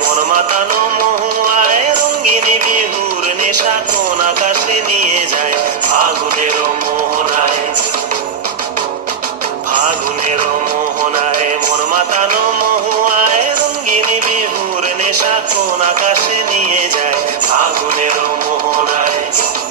মন মাতানো মহুয়ায় রঙ্গিনী বিহুর নেশা কোন আকাশে নিয়ে যায় ফাগুনের মোহনায়। ফাগুনের মোহনায় মন মাতানো মহুয়ায় রঙ্গিনী বিহুর নেশা কোন আকাশে নিয়ে যায় ফাগুনের মোহনায়।